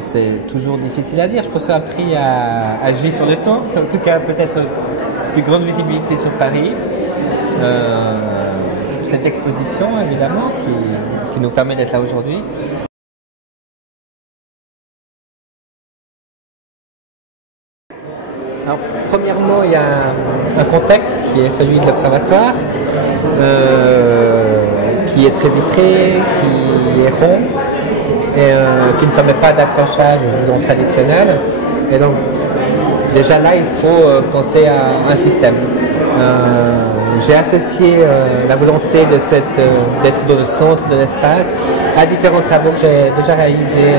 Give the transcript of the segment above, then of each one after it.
C'est toujours difficile à dire. Je pense que ça a appris à agir sur le temps. En tout cas, peut-être plus grande visibilité sur Paris. Cette exposition, évidemment, qui nous permet d'être là aujourd'hui. Alors, premièrement, il y a un contexte qui est celui de l'observatoire, qui est très vitré, qui est rond, et qui ne permet pas d'accrochage, disons, traditionnel. Et donc, déjà là, il faut penser à un système. J'ai associé la volonté d'être dans le centre de l'espace à différents travaux que j'ai déjà réalisés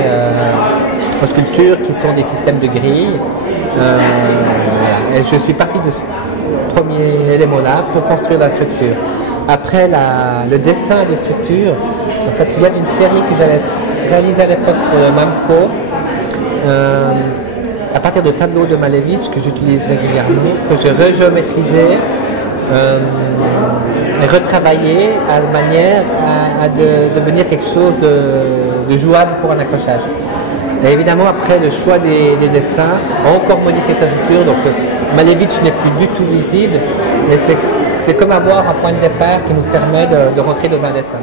en sculpture, qui sont des systèmes de grilles. Et je suis parti de ce premier élément-là pour construire la structure. Après, le dessin des structures, en fait, vient d'une série que j'avais réalisée à l'époque pour le MAMCO, à partir de tableaux de Malevich que j'utilise régulièrement, que j'ai regéométrisé et retravaillé à manière à devenir quelque chose de jouable pour un accrochage. Et évidemment, après, le choix des dessins a encore modifié sa structure, donc Malevich n'est plus du tout visible, mais c'est comme avoir un point de départ qui nous permet de rentrer dans un dessin.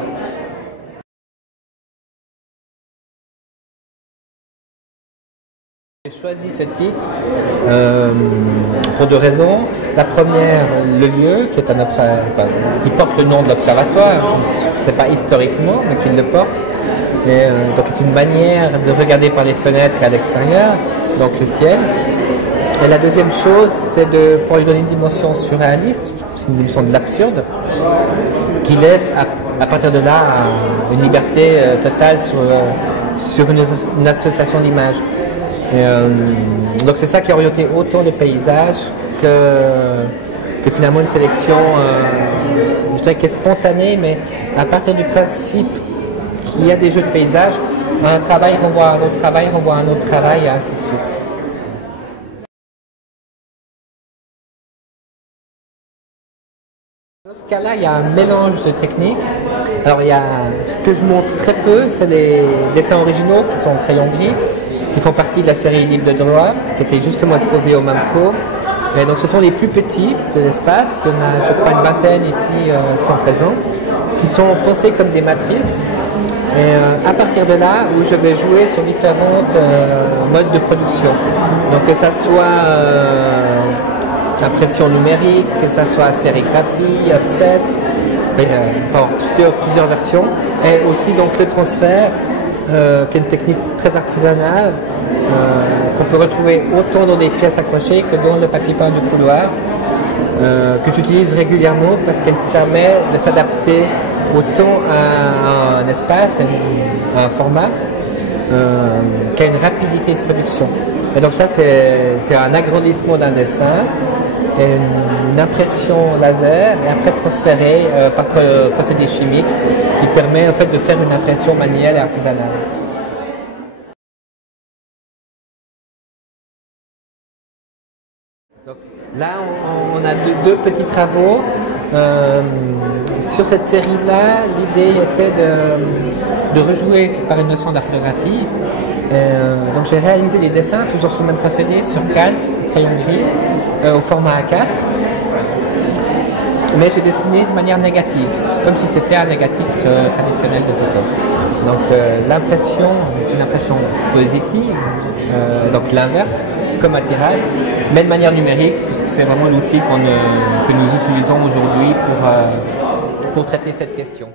J'ai choisi ce titre pour deux raisons. La première, le lieu, qui porte le nom de l'observatoire, je ne sais pas historiquement, mais qui le porte. Et, donc c'est une manière de regarder par les fenêtres et à l'extérieur, donc le ciel. Et la deuxième chose, c'est pour lui donner une dimension surréaliste, c'est une dimension de l'absurde, qui laisse à partir de là une liberté totale sur une association d'images. Donc c'est ça qui a orienté autant le paysage que finalement une sélection, je dirais qu'elle est spontanée, mais à partir du principe qu'il y a des jeux de paysage, un travail renvoie à un autre travail, renvoie à un autre travail, et ainsi de suite. Dans ce cas-là, il y a un mélange de techniques. Alors, ce que je montre très peu, c'est les dessins originaux qui sont en crayon gris, qui font partie de la série Libre de droit, qui était justement exposée au MAMCO. Et donc, ce sont les plus petits de l'espace. Il y en a, je crois, une vingtaine ici qui sont présents, qui sont pensés comme des matrices. Et à partir de là, où je vais jouer sur différents modes de production. Donc, que ça soit impression numérique, que ça soit sérigraphie, offset, plusieurs versions, et aussi donc le transfert, qui est une technique très artisanale, qu'on peut retrouver autant dans des pièces accrochées que dans le papier peint du couloir, que j'utilise régulièrement parce qu'elle permet de s'adapter autant à un espace, à un format, qu'à une rapidité de production. Et donc ça, c'est un agrandissement d'un dessin, et une impression laser, et après transférée par procédé chimique, qui permet en fait de faire une impression manuelle et artisanale. Donc, là, on a deux petits travaux. Sur cette série-là, l'idée était de rejouer par une notion de la photographie. Donc j'ai réalisé les dessins, toujours sur le même procédé, sur calque, crayon gris, au format A4. Mais j'ai dessiné de manière négative, comme si c'était un négatif traditionnel de photo. Donc l'impression est une impression positive, donc l'inverse, comme un tirage, mais de manière numérique, puisque c'est vraiment l'outil que nous utilisons aujourd'hui pour traiter cette question.